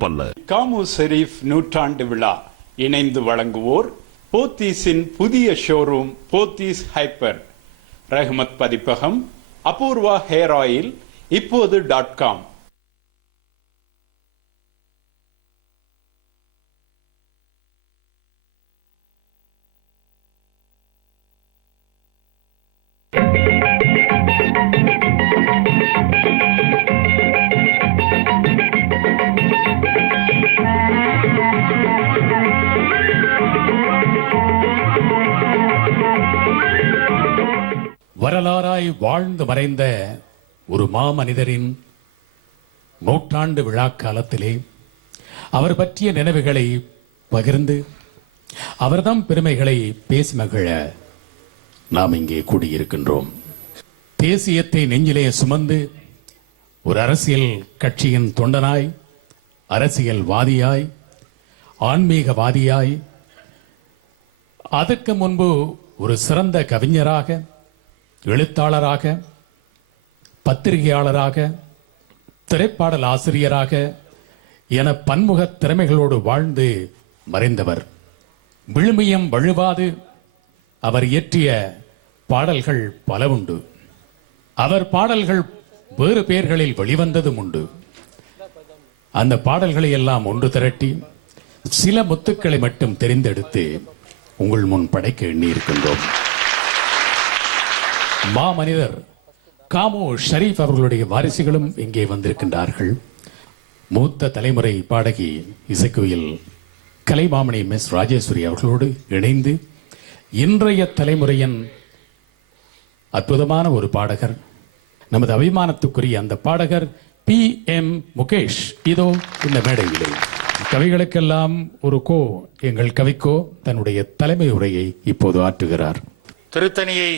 பொறுப்பல்ல காமு ஷெரீப் நூற்றாண்டு விழா இணைந்து வழங்குவோர் போத்தீஸின் புதிய ஷோரூம் போத்தீஸ் ஹைப்பர். ரஹ்மத் பதிப்பகம் அபூர்வா ஹேர் ஆயில் இப்போது டாட் காம் மறைந்த ஒரு மாமனிதரின் நூற்றாண்டு விழா காலத்திலே அவர் பற்றிய நினைவுகளை பகிர்ந்து அவர்தம் பெருமைகளை பேசி மகிழ நாம் இங்கே கூடியிருக்கின்றோம். தேசியத்தை நெஞ்சிலே சுமந்து ஒரு அரசியல் கட்சியின் தொண்டனாய் அரசியல்வாதியாய் ஆன்மீகவாதியாய் அதற்கு முன்பு ஒரு சிறந்த கவிஞராக எழுத்தாளராக பத்திரிகையாளராக திரைப்பாடல் ஆசிரியராக என பன்முக திறமைகளோடு வாழ்ந்து மறைந்தவர். விழுமியம் வழுவாது அவர் இயற்றிய பாடல்கள் பல உண்டு. அவர் பாடல்கள் வேறு பெயர்களில் வெளிவந்ததும் உண்டு. அந்த பாடல்களை எல்லாம் ஒன்று திரட்டி சில முத்துக்களை மட்டும் தெரிந்தெடுத்து உங்கள் முன் படைக்க எண்ணியிருக்கின்றோம். மாமனிதர் காமோ ஷரீப் அவர்களுடைய வாரிசுகளும் இங்கே வந்திருக்கின்றார்கள். மூத்த தலைமுறை பாடகி இசைக்குயில் கலைமாமணி மிஸ் ராஜேஸ்வரி அவர்களோடு இணைந்து இன்றைய தலைமுறையின் அற்புதமான ஒரு பாடகர் நமது அபிமானத்துக்குரிய அந்த பாடகர் பி எம் முகேஷ். இதோ இந்த மேடையிலே. கவிகளுக்கெல்லாம் ஒரு கோ எங்கள் கவிக்கோ தன்னுடைய தலைமை உரையை இப்போது ஆற்றுகிறார். திருத்தணியை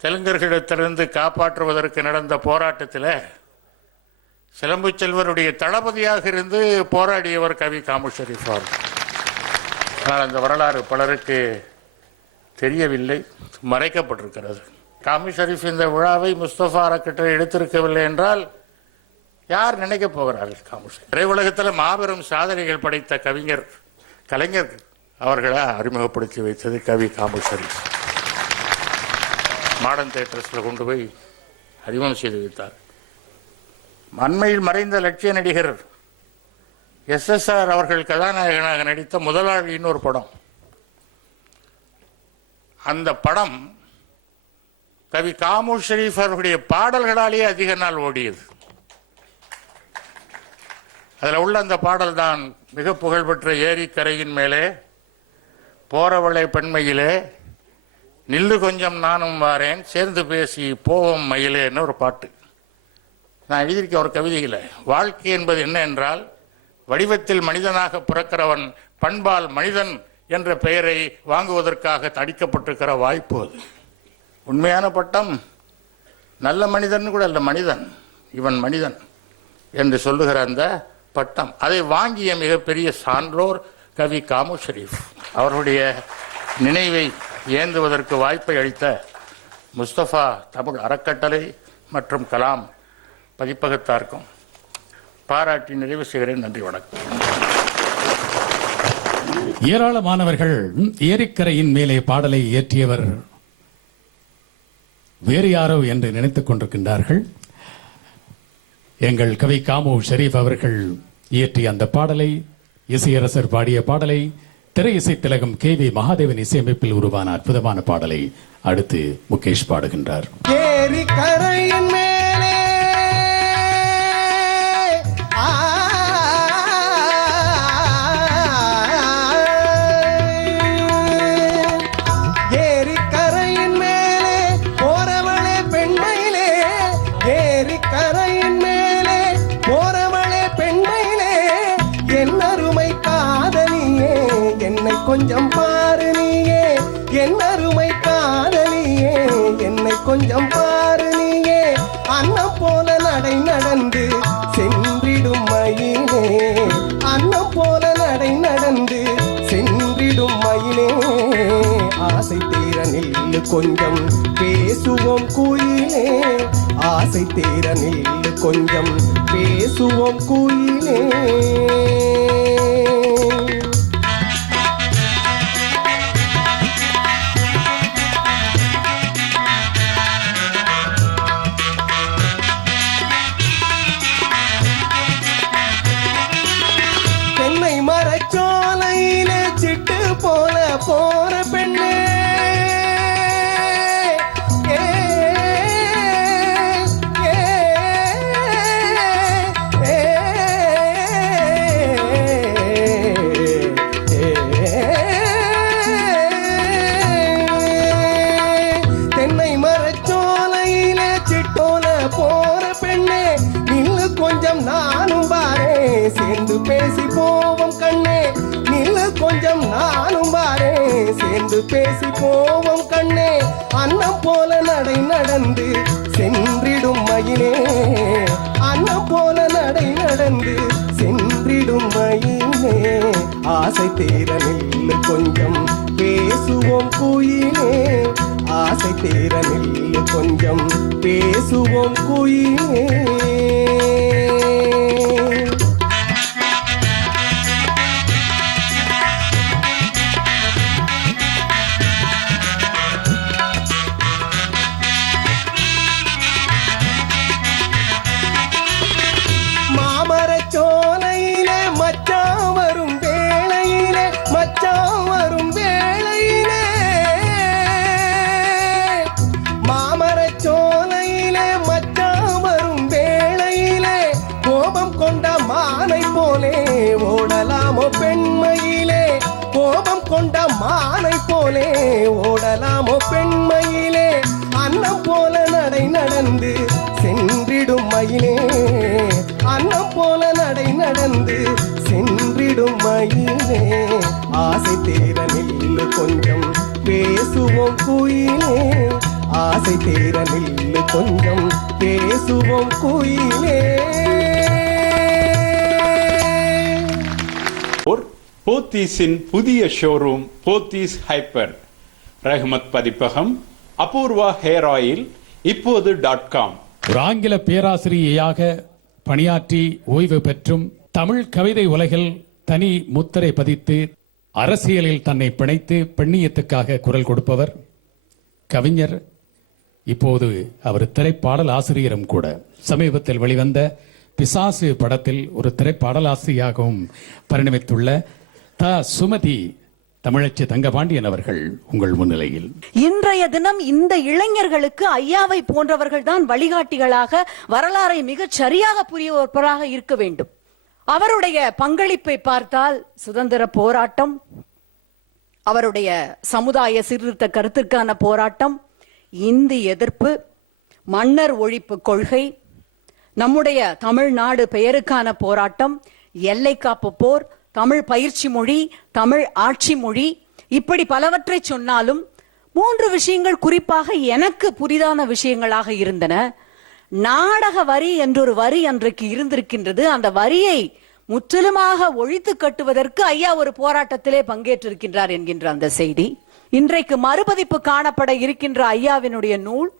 தெலுங்கர்களிடத்திலிருந்து காப்பாற்றுவதற்கு நடந்த போராட்டத்தில் சிலம்பு செல்வருடைய தளபதியாக இருந்து போராடியவர் கவி காமு ஷரீஃப் அவர்கள் ஆனால் அந்த வரலாறு பலருக்கு தெரியவில்லை மறைக்கப்பட்டிருக்கிறது. காமி ஷரீஃப் இந்த விழாவை முஸ்தபா அறக்கட்டளை எடுத்திருக்கவில்லை என்றால் யார் நினைக்க போகிறார்கள் காமு ஷரீஃப் திரையுலகத்தில் மாபெரும் சாதனைகள் படைத்த கவிஞர் கலைஞர் அவர்களை அறிமுகப்படுத்தி வைத்தது கவி காமு ஷரீஃப் மாடர்ன் தேட்டர்ஸில் கொண்டு போய் அறிமுகம் செய்து வைத்தார். அண்மையில் மறைந்த லட்சிய நடிகர் எஸ்எஸ்ஆர் அவர்கள் கதாநாயகனாக நடித்த முதலாளின்னு ஒரு படம். அந்த படம் கவி காமு ஷரீஃப் அவர்களுடைய பாடல்களாலேயே அதிக நாள் ஓடியது. அதில் உள்ள அந்த பாடல் தான் மிக புகழ்பெற்ற ஏரிக்கரையின் மேலே போறவளை பெண்மையிலே நில்லு கொஞ்சம் நானும் வாரேன் சேர்ந்து பேசி போவோம் மயிலேன்னு ஒரு பாட்டு. நான் எழுதியிருக்கேன் ஒரு கவிதையில் வாழ்க்கை என்பது என்ன என்றால் வடிவத்தில் மனிதனாக பிறக்கிறவன் பண்பால் மனிதன் என்ற பெயரை வாங்குவதற்காக தடிக்கப்பட்டிருக்கிற வாய்ப்பு அது. உண்மையான பட்டம் நல்ல மனிதன் கூட அல்ல மனிதன் இவன் மனிதன் என்று சொல்லுகிற அந்த பட்டம். அதை வாங்கிய மிகப்பெரிய சான்றோர் கவி காமு ஷெரீஃப். அவர்களுடைய நினைவை ஏந்துவதற்கு வாய்ப்பை அளித்த முஸ்தபா தமிழ் அறக்கட்டளை மற்றும் கலாம் பதிப்பகத்தார்க்கும் பாராட்டி நிறைவு செய்கிறேன். நன்றி வணக்கம். ஏராளமானவர்கள் ஏரிக்கரையின் மேலே பாடலை இயற்றியவர் வேறு யாரோ என்று நினைத்துக் கொண்டிருக்கின்றார்கள். எங்கள் கவி காமு ஷெரீப் அவர்கள் இயற்றிய அந்த பாடலை இசையரசர் பாடிய பாடலை திரை இசை திலகம் கே வி மகாதேவன் இசையமைப்பில் உருவான அற்புதமான பாடலை அடுத்து முகேஷ் பாடுகின்றார். வண்ணம் போல நடை நடந்து சென்றிடும் மயிலே. ஆசை தீர கொஞ்சம் பேசுவோம் குயிலே. ஆசை தீர கொஞ்சம் பேசுவோம் குயிலே. ஆசை கொஞ்சம் பேசுவோம் குயிலே. கொண்ட மாலை போலே ஓடலாமோ பெண்மயிலே? அன்னம் போல நடை நடந்து சென்றிடும் மயிலே. அன்னம் போல நடை நடந்து சென்றிடும் மயிலே. ஆசை தேர கொஞ்சம் பேசுவோம் குயிலே. ஆசை தேர கொஞ்சம் பேசுவோம் குயிலே. போத்தீஸின் புதிய ஷோரூம் போத்தீஸ் ஹைப்பர். ரஹ்மத் பதிப்பகம் அபூர்வா ஹேர் ஆயில் இப்போது டாட் காம் ஒரு ஆங்கில பேராசிரியையாக பணியாற்றி ஓய்வு பெற்றும் தமிழ் கவிதை உலகில் தனி முத்திரை பதித்து அரசியலில் தன்னை பிணைத்து பெண்ணியத்துக்காக குரல் கொடுப்பவர் கவிஞர் இப்போது அவர் திரைப்பாடல் ஆசிரியரும் கூட. சமீபத்தில் வெளிவந்த பிசாசு படத்தில் ஒரு திரைப்பாடலாசிரியாகவும் பரிணமித்துள்ள த சுமதி தமிழச்சி தங்கபாண்டியன் அவர்கள் உங்கள் முன்னிலையில். இன்றைய தினம் இந்த இளைஞர்களுக்கு ஐயாவை போன்றவர்கள் தான் வழிகாட்டிகளாக வரலாறை மிகச் சரியாக புரியவராக இருக்க வேண்டும். அவருடைய பங்களிப்பை பார்த்தால் சுதந்திர போராட்டம் அவருடைய சமுதாய சீர்திருத்த கருத்திற்கான போராட்டம் இந்தி எதிர்ப்பு மன்னர் ஒழிப்பு கொள்கை நம்முடைய தமிழ்நாடு பெயருக்கான போராட்டம் எல்லை காப்பு போர் தமிழ் பயிற்சி மொழி தமிழ் ஆட்சி மொழி. இப்படி பலவற்றை சொன்னாலும் மூன்று விஷயங்கள் குறிப்பாக எனக்கு புதிதான விஷயங்களாக இருந்தன. நாடக வரி என்றொரு வரி அன்றைக்கு இருந்திருக்கின்றது. அந்த வரியை முற்றிலுமாக ஒழித்து கட்டுவதற்கு ஐயா ஒரு போராட்டத்திலே பங்கேற்றிருக்கின்றார் என்கின்ற அந்த செய்தி. இன்றைக்கு மறுபதிப்பு காணப்பட இருக்கின்ற ஐயாவினுடைய நூல்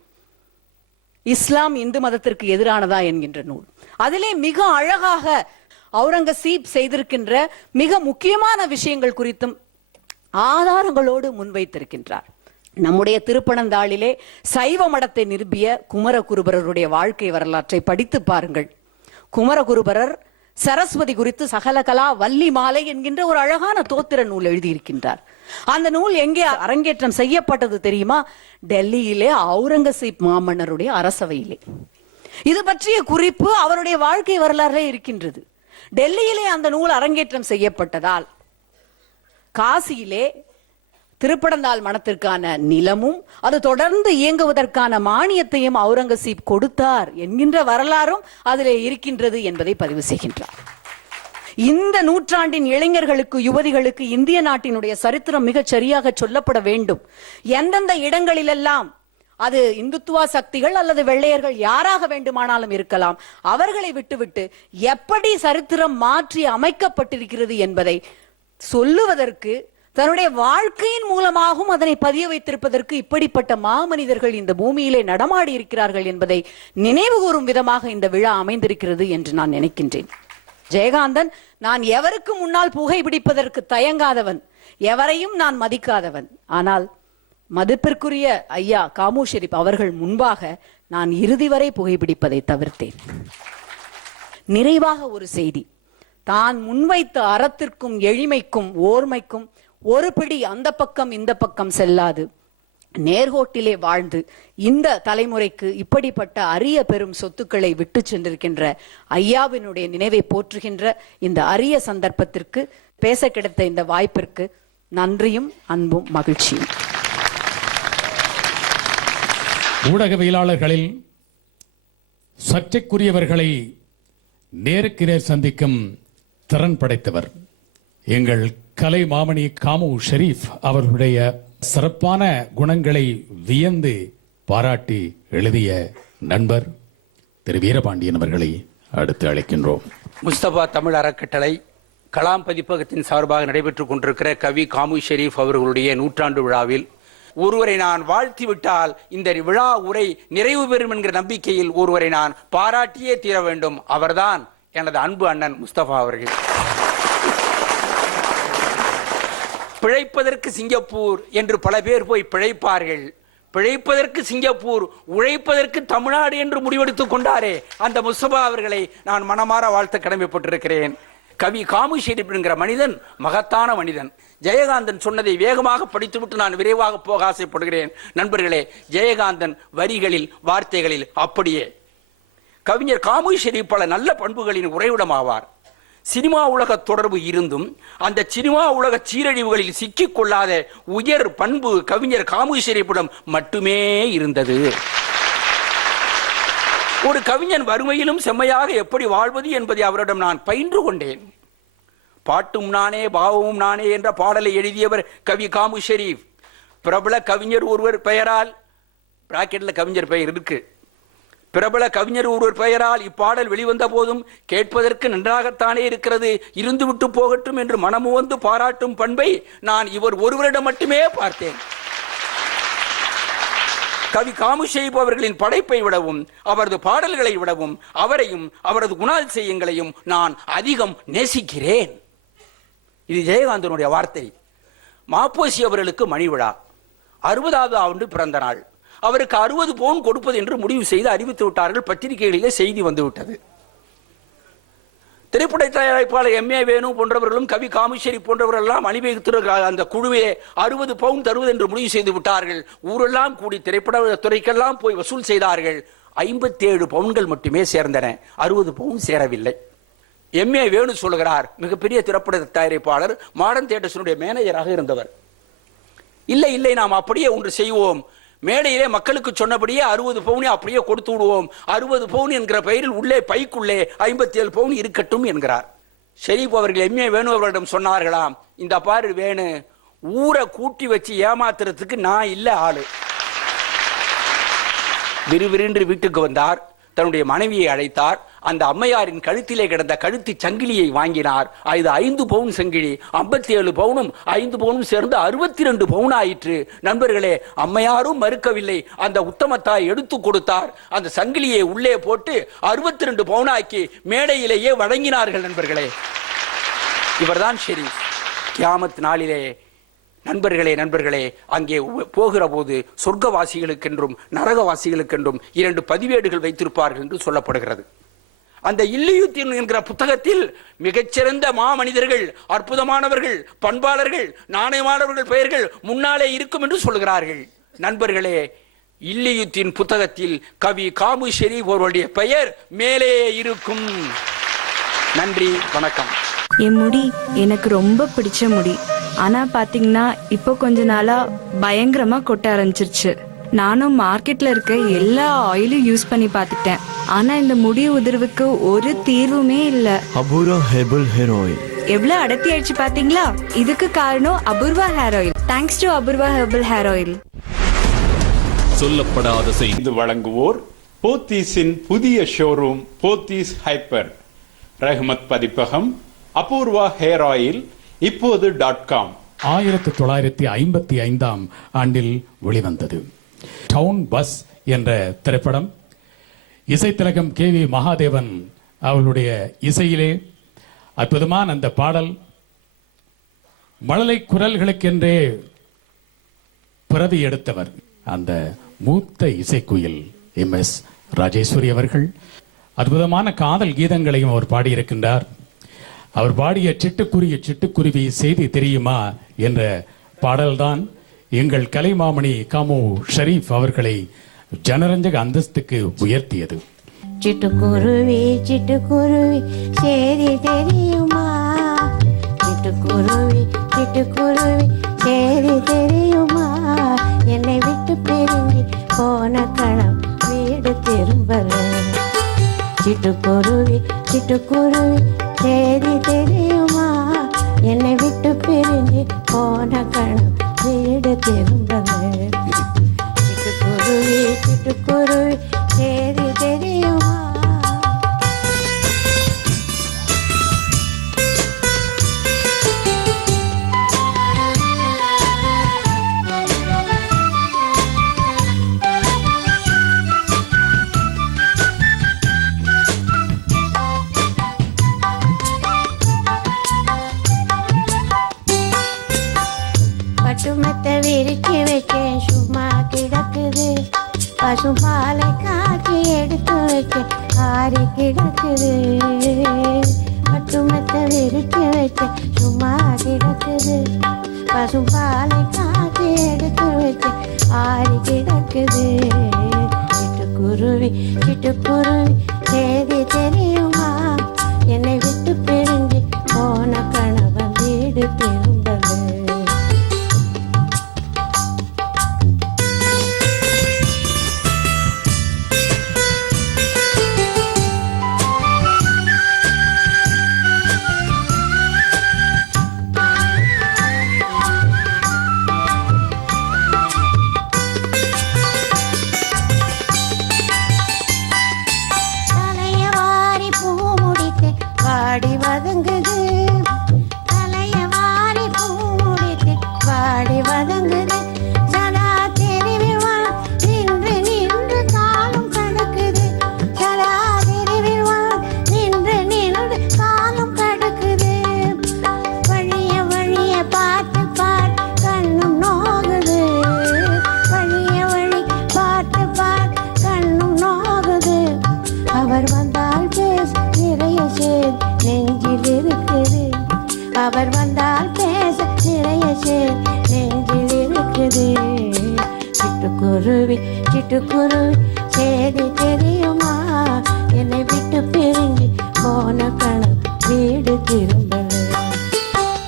இஸ்லாம் இந்து மதத்திற்கு எதிரானதா என்கின்ற நூல். அதிலே மிக அழகாக அவுரங்கசீப் செய்திருக்கின்ற மிக முக்கியமான விஷயங்கள் குறித்தும் ஆதாரங்களோடு முன்வைத்திருக்கின்றார். நம்முடைய திருப்பனந்தாளிலே சைவ மடத்தை நிரூபிய குமரகுருபரருடைய வாழ்க்கை வரலாற்றை படித்து பாருங்கள். குமரகுருபரர் சரஸ்வதி குறித்து சகலகலா வள்ளி மாலை என்கின்ற ஒரு அழகான தோத்திர நூல் எழுதியிருக்கின்றார். அந்த நூல் எங்கே அரங்கேற்றம் செய்யப்பட்டது தெரியுமா? டெல்லியிலே அவுரங்கசீப் மாமன்னருடைய அரசவையிலே. இது பற்றிய குறிப்பு அவருடைய வாழ்க்கை வரலாறுல இருக்கின்றது. டெல்லியிலே அந்த நூல் அரங்கேற்றம் செய்யப்பட்டதால் காசியிலே திருப்படந்தாள் மனத்திற்கான நிலமும் அது தொடர்ந்து இயங்குவதற்கான மானியத்தையும் அவுரங்கசீப் கொடுத்தார் என்கின்ற வரலாறும் அதிலே இருக்கின்றது என்பதை பதிவு செய்கின்றார். இந்த நூற்றாண்டின் இளைஞர்களுக்கு யுவதிகளுக்கு இந்திய நாட்டினுடைய சரித்திரம் மிகச் சரியாக சொல்லப்பட வேண்டும். எந்தெந்த இடங்களிலெல்லாம் அது இந்துத்துவா சக்திகள் அல்லது வெள்ளையர்கள் யாராக வேண்டுமானாலும் இருக்கலாம். அவர்களை விட்டுவிட்டு எப்படி சரித்திரம் மாற்றி அமைக்கப்பட்டிருக்கிறது என்பதை சொல்லுவதற்கு தன்னுடைய வாழ்க்கையின் மூலமாகவும் அதனை பதிய வைத்திருப்பதற்கு இப்படிப்பட்ட மாமனிதர்கள் இந்த பூமியிலே நடமாடி இருக்கிறார்கள் என்பதை நினைவு கூறும் விதமாக இந்த விழா அமைந்திருக்கிறது என்று நான் நினைக்கின்றேன். ஜெயகாந்தன் நான் எவருக்கு முன்னால் புகை பிடிப்பதற்கு தயங்காதவன் எவரையும் நான் மதிக்காதவன். ஆனால் மதிப்பிற்குரிய ஐயா காமு ஷெரீப் அவர்கள் முன்பாக நான் இறுதி வரை புகைப்பிடிப்பதை தவிர்த்தேன். நிறைவாக ஒரு செய்தி. தான் முன்வைத்த அறத்திற்கும் எளிமைக்கும் ஓர்மைக்கும் ஒரு பிடி அந்த பக்கம் இந்த பக்கம் செல்லாது. நேர்கோட்டிலே வாழ்ந்து இந்த தலைமுறைக்கு இப்படிப்பட்ட அரிய பெரும் சொத்துக்களை விட்டு சென்றிருக்கின்ற ஐயாவினுடைய நினைவை போற்றுகின்ற இந்த அரிய சந்தர்ப்பத்திற்கு பேச கிடைத்த இந்த வாய்ப்பிற்கு நன்றியும் அன்பும் மகிழ்ச்சியும். ஊடகவியலாளர்களில் சர்ச்சைக்குரியவர்களை நேருக்கு நேர் சந்திக்கும் திறன் படைத்தவர் எங்கள் கலை மாமணி காமு ஷெரீப் அவர்களுடைய சிறப்பான குணங்களை வியந்து பாராட்டி எழுதிய நண்பர் திரு வீரபாண்டியன் அவர்களை அடுத்து அழைக்கின்றோம். முஸ்தபா தமிழ் அறக்கட்டளை கலாம் பதிப்பகத்தின் சார்பாக நடைபெற்றுக் கொண்டிருக்கிற கவி காமு ஷெரீப் அவர்களுடைய நூற்றாண்டு விழாவில் ஒருவரை நான் வாழ்த்திவிட்டால் இந்த விழா உரை நிறைவு பெறும் என்கிற நம்பிக்கையில் ஒருவரை நான் பாராட்டியே தீர வேண்டும். அவர்தான் எனது அன்பு அண்ணன் முஸ்தபா அவர்கள். பிழைப்பதற்கு சிங்கப்பூர் என்று பல பேர் போய் பிழைப்பார்கள். பிழைப்பதற்கு சிங்கப்பூர் உழைப்பதற்கு தமிழ்நாடு என்று முடிவெடுத்துக் கொண்டாரே அந்த முஸ்தபா அவர்களை நான் மனமாற வாழ்த்த கடமைப்பட்டிருக்கிறேன். கவி காமு ஷெரீப் என்கிற மனிதன் மகத்தான மனிதன். ஜெயகாந்தன் சொன்னதை வேகமாக படித்துவிட்டு நான் விரைவாக போக ஆசைப்படுகிறேன். நண்பர்களே ஜெயகாந்தன் வரிகளில் வார்த்தைகளில் அப்படியே. கவிஞர் காமு ஷெரீப் பல நல்ல பண்புகளின் உறைவிடமாவார். சினிமா உலக தொடர்பு இருந்தும் அந்த சினிமா உலக சீரழிவுகளில் சிக்கிக் கொள்ளாத உயர் பண்பு கவிஞர் காமு ஷெரீப்பிடம் மட்டுமே இருந்தது. ஒரு கவிஞன் வறுமையிலும் செம்மையாக எப்படி வாழ்வது என்பதை அவரிடம் நான் பயின்று கொண்டேன். பாட்டும் நானே பாவமும் நானே என்ற பாடலை எழுதியவர் கவி காமு ஷெரீப். பிரபல கவிஞர் ஒருவர் பெயரால் பிராக்கெட்டில் கவிஞர் பெயர் இருக்கு. பிரபல கவிஞர் ஒருவர் பெயரால் இப்பாடல் வெளிவந்த போதும் கேட்பதற்கு நன்றாகத்தானே இருக்கிறது இருந்துவிட்டு போகட்டும் என்று மனமுவந்து பாராட்டும் பண்பை நான் இவர் ஒருவரிடம் மட்டுமே பார்த்தேன். கவி காமுஷெய்ப் அவர்களின் படைப்பை விடவும் அவரது பாடல்களை விடவும் அவரையும் அவரது குணாதிசயங்களையும் நான் அதிகம் நேசிக்கிறேன். இது ஜெயகாந்தனுடைய வார்த்தை. மாப்போசி அவர்களுக்கு மணி விழா அறுபதாவது ஆண்டு பிறந்த நாள் அவருக்கு அறுபது பவுன் கொடுப்பது என்று முடிவு செய்து அறிவித்து விட்டார்கள். பத்திரிகைகளிலே செய்தி வந்துவிட்டது திரைப்பட தயாரிப்பாளர் எம். ஏ. வேணு போன்றவர்களும் கவி காமேஸ்வரி போன்றவர்களெல்லாம் அணிவகுத்திருக்கிற அந்த குழுவே அறுபது பவுன் தருவது என்று முடிவு செய்து விட்டார்கள். ஊரெல்லாம் கூடி திரைப்பட துறைக்கெல்லாம் போய் வசூல் செய்தார்கள். ஐம்பத்தேழு பவுன்கள் மட்டுமே சேர்ந்தன. அறுபது பவுன் சேரவில்லை. எம்ஏ வேணு சொல்லுகிறார். மிகப்பெரிய திரைப்பட தயாரிப்பாளர் மாடர்ன் தியேட்டர்ஸினுடைய மேனேஜராக இருந்தவர். இல்லை இல்லை நாம் அப்படியே ஒன்று செய்வோம். மேடையிலே மக்களுக்கு சொன்னபடியே அறுபது பவுனி அப்படியே கொடுத்து விடுவோம். அறுபது பவுன் என்கிற பெயரில் உள்ளே பைக்குள்ளே ஐம்பத்தி ஏழு பவுன் இருக்கட்டும் என்கிறார். ஷெரீப் அவர்கள் எம்ஏ வேணு அவர்களிடம் சொன்னார்களாம். இந்த பாரு வேணு ஊரை கூட்டி வச்சு ஏமாத்துறதுக்கு நான் இல்லை ஆளு. விறுவிறுன்று வீட்டுக்கு வந்தார். தன்னுடைய மனைவியை அழைத்தார். அந்த அம்மையாரின் கழுத்திலே கிடந்த கழுத்து சங்கிலியை வாங்கினார். இது ஐந்து பவுன் சங்கிலி ஐம்பத்தி ஏழு பவுனும் ஐந்து பவுனும் சேர்ந்து அறுபத்தி ரெண்டு பவுன் ஆயிற்று. நண்பர்களே அம்மையாரும் மறுக்கவில்லை. அந்த உத்தமத்தாய் எடுத்து கொடுத்தார். அந்த சங்கிலியை உள்ளே போட்டு அறுபத்தி ரெண்டு பவுனாக்கி மேடையிலேயே வழங்கினார்கள் நண்பர்களே. இவர்தான் சரி கியாமத் நாளிலே நண்பர்களே நண்பர்களே அங்கே போகிற போது சொர்க்கவாசிகளுக்கென்றும் நரகவாசிகளுக்கென்றும் இரண்டு பதிவேடுகள் வைத்திருப்பார்கள் என்று சொல்லப்படுகிறது. அந்த இல்லியுத்தின் என்கிற புத்தகத்தில் மிகச்சிறந்த மாமனிதர்கள் அற்புதமானவர்கள் பண்பாளர்கள் நாணயமானவர்கள் பெயர்கள் முன்னாலே இருக்கும் என்று சொல்கிறார்கள் நண்பர்களே இல்லியுத்தின் புத்தகத்தில் கவி காமு ஷெரீப் அவருடைய பெயர் மேலே இருக்கும். நன்றி வணக்கம். என் முடி எனக்கு ரொம்ப பிடிச்ச முடி. ஆனா பாத்தீங்கன்னா இப்போ கொஞ்ச நாளா பயங்கரமா கொட்ட ஆரம்பிச்சிருச்சு. நானும் மார்க்கெட்ல இருக்க எல்லா ஆயிலும் யூஸ் பண்ணி பார்த்துட்டேன் ஆனா இந்த முடி உதிர்வுக்கு ஒரு தீர்வுமே இல்ல. அபூர்வா ஹெர்பல் ஹேர் ஆயில் எவ்வளவு அடர்த்தி ஆயிடுச்சு பாத்தீங்களா இதுக்கு காரணம் Apoorva hair oil thanks to Apoorva herbal hair oil சொல்லப்படாத செய்தி. வழங்குவோர் போத்தீஸின் புதிய ஷோரூம் போத்தீஸ் ஹைப்பர் ரஹ்மத் பதிப்பகம் அபூர்வா ஹேர் ஆயில் இப்போது டாட் காம் ஆயிரத்தி தொள்ளாயிரத்தி ஐம்பத்தி ஐந்தாம் ஆண்டில் வெளிவந்தது. டவுன் பஸ் என்ற திரைப்படம். இசைத்திலகம் கே வி மகாதேவன் அவர்களுடைய இசையிலே அற்புதமான அந்த பாடல். மழலை குரல்களுக்கென்றே பிறவி எடுத்தவர் அந்த மூத்த இசைக்குயில் எம் எஸ் ராஜேஸ்வரி அவர்கள். அற்புதமான காதல் கீதங்களையும் அவர் பாடியிருக்கின்றார். அவர் பாடிய சிட்டுக்குருவி சிட்டுக்குருவி செய்தி தெரியுமா என்ற பாடல்தான் எங்கள் கலைமாமணி காமு ஷரீஃப் அவர்களை ஜனரஞ்சக அந்தஸ்துக்கு உயர்த்தியது. சிட்டுக்குருவி சிட்டுக்குருவி சேரி தெரியுமா? சிட்டுக்குருவி சிட்டுக்குருவி சேரி தெரியுமா? என்னை விட்டு பிரிஞ்சு போன களம் வீடு திரும்பல. சிட்டுக்குருவி சிட்டுக்குருவி சேரி தெரியுமா? என்னை விட்டு பிரிஞ்சு போன களம் ఉండే దేవుండమే చిట్టుకొరువి చిట్టుకొరువి பசுமத்தை விரிச்சு வச்சேன் சும்மா கிடக்குது. பசுமாலை காக்கி எடுத்து வச்சேன் ஆறி கிடக்குது. பசுமத்தை விரிச்சு வச்சேன் சும்மா கிடக்குது. பசும்பாலை காக்கி எடுத்து வச்சேன் ஆறி கிடக்குது. சிட்டுக்குருவி சிட்டுக்குருவி தேதி தெரியும் சிட்டுக்குருவி சேதி தெரியுமா? என்னை விட்டு பிரிஞ்சு போன கணம் வீடு திரும்பல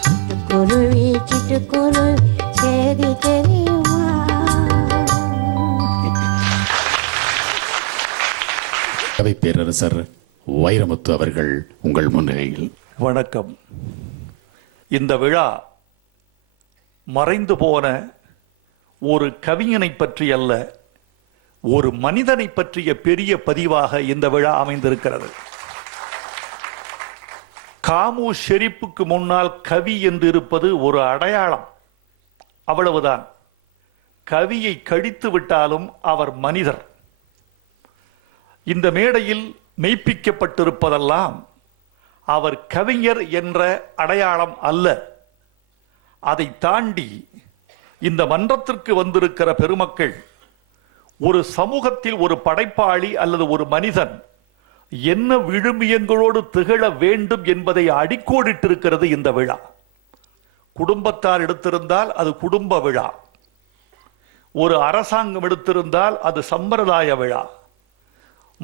சிட்டுக்குருவி சிட்டுக்குருவி சேதி தெரியுமா? கவி பேரரசர் வைரமுத்து அவர்கள் உங்கள் முன்னிலையில். வணக்கம். இந்த விழா மறைந்து போன ஒரு கவிஞனை பற்றி அல்ல ஒரு மனிதனை பற்றிய பெரிய பதிவாக இந்த விழா அமைந்திருக்கிறது. காமு ஷெரீப்புக்கு முன்னால் கவி என்று இருப்பது ஒரு அடையாளம். அவ்வளவுதான். கவியை கழித்து விட்டாலும் அவர் மனிதர். இந்த மேடையில் மெய்ப்பிக்கப்பட்டிருப்பதெல்லாம் அவர் கவிஞர் என்ற அடையாளம் அல்ல. அதை தாண்டி இந்த மன்றத்திற்கு வந்திருக்கிற பெருமக்கள் ஒரு சமூகத்தில் ஒரு படைப்பாளி அல்லது ஒரு மனிதன் என்ன விழுமியங்களோடு திகழ வேண்டும் என்பதை அடிக்கோடிட்டிருக்கிறது இந்த விழா. குடும்பத்தார் எடுத்திருந்தால் அது குடும்ப விழா. ஒரு அரசாங்கம் எடுத்திருந்தால் அது சம்பிரதாய விழா.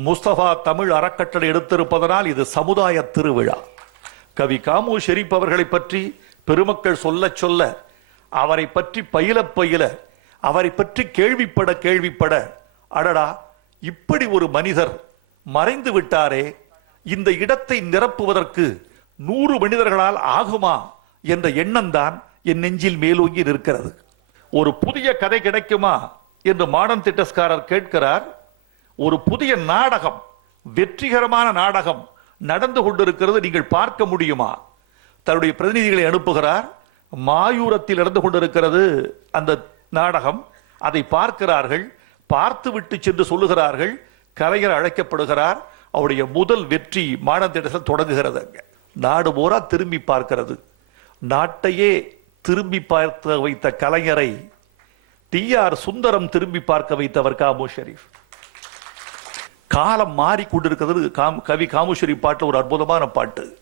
முஸ்தபா தமிழ் அறக்கட்டளை எடுத்திருப்பதனால் இது சமுதாய திருவிழா. கவி காமு ஷெரீப் அவர்களை பற்றி பெருமக்கள் சொல்ல சொல்ல அவரை பற்றி பயில பயில அவரை பற்றி கேள்விப்பட கேள்விப்பட அடடா இப்படி ஒரு மனிதர் மறைந்து விட்டாரே இந்த இடத்தை நிரப்புவதற்கு நூறு மனிதர்களால் ஆகுமா என்ற எண்ணம் தான் என் நெஞ்சில் மேலோங்கி நிற்கிறது. ஒரு புதிய கதை கிடைக்குமா என்று மாடன் திட்டஸ்காரர் கேட்கிறார். ஒரு புதிய நாடகம் வெற்றிகரமான நாடகம் நடந்து கொண்டிருக்கிறது நீங்கள் பார்க்க முடியுமா? தன்னுடைய பிரதிநிதிகளை அனுப்புகிறார். மாயூரத்தில் நடந்து கொண்டிருக்கிறது அந்த நாடகம். அதை பார்க்கிறார்கள் பார்த்துவிட்டு சென்று சொல்லுகிறார்கள் கலைஞர் அழைக்கப்படுகிறார். அவருடைய முதல் வெற்றி மாடர்ன் தொடங்குகிறது அங்கே. நாடு பூரா திரும்பி பார்க்கிறது. நாட்டையே திரும்பி பார்த்து வைத்த கலைஞரை டி ஆர் சுந்தரம் திரும்பி பார்க்க வைத்தவர் காமு ஷெரீஃப் காலம் மாறிக்கொண்டிருக்கிறது காம் கவி காமுஸ்வரி பாட்டு ஒரு அற்புதமான பாட்டு.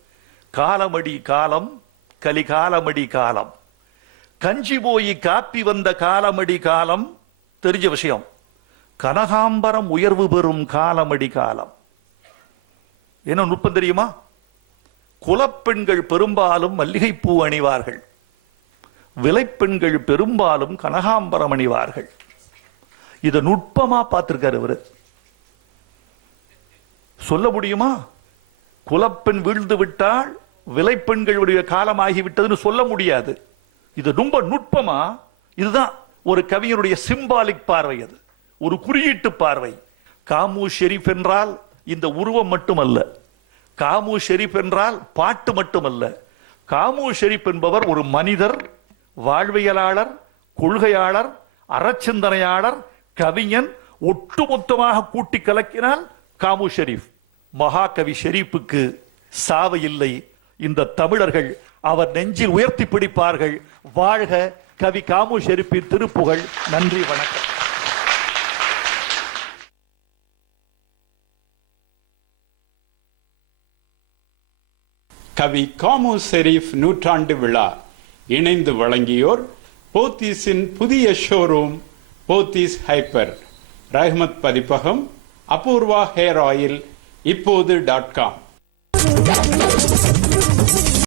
காலமடி காலம் கலிகாலமடி காலம். கஞ்சி போய் காப்பி வந்த காலமடி காலம் தெரிஞ்ச விஷயம். கனகாம்பரம் உயர்வு பெறும் காலமடி காலம். என்ன நுட்பம் தெரியுமா? குலப்பெண்கள் பெரும்பாலும் மல்லிகைப்பூ அணிவார்கள். விலைப்பெண்கள் பெரும்பாலும் கனகாம்பரம் அணிவார்கள். இதை நுட்பமா பார்த்திருக்காரு இவர். சொல்ல முடியுமா? குலப்பெண் வீழ்ந்து விட்டால் விலைப்பெண்களுடைய காலமாகிவிட்டதுன்னு சொல்ல முடியாது. இது ரொம்ப நுட்பமா? இதுதான் ஒரு கவிஞருடைய சிம்பாலிக் பார்வை அது. ஒரு குறியீட்டு பார்வை. காமு ஷெரீப் என்றால் இந்த உருவம் மட்டுமல்ல. காமு ஷெரீப் என்றால் பாட்டு மட்டுமல்ல. காமு ஷெரீப் என்பவர் ஒரு மனிதர் வாழ்வியலாளர் கொள்கையாளர் அறச்சிந்தனையாளர் கவிஞன் ஒட்டுமொத்தமாக கூட்டி கலக்கினால் காமு ஷெரீப். மகாகவி ஷெரீப்புக்கு சாவு இல்லை. இந்த தமிழர்கள் அவர் நெஞ்சில் உயர்த்தி பிடிப்பார்கள். வாழ்க கவி காமு ஷெரீப்பின் திருப்புகழ். நன்றி வணக்கம். கவி காமு ஷெரீப் நூற்றாண்டு விழா. இணைந்து வழங்கியோர் போத்தீஸின் புதிய ஷோரூம் போத்தீஸ் ஹைப்பர். ரஹ்மத் பதிப்பகம் அபூர்வா ஹேர் ஆயில் இப்போது டாட் காம்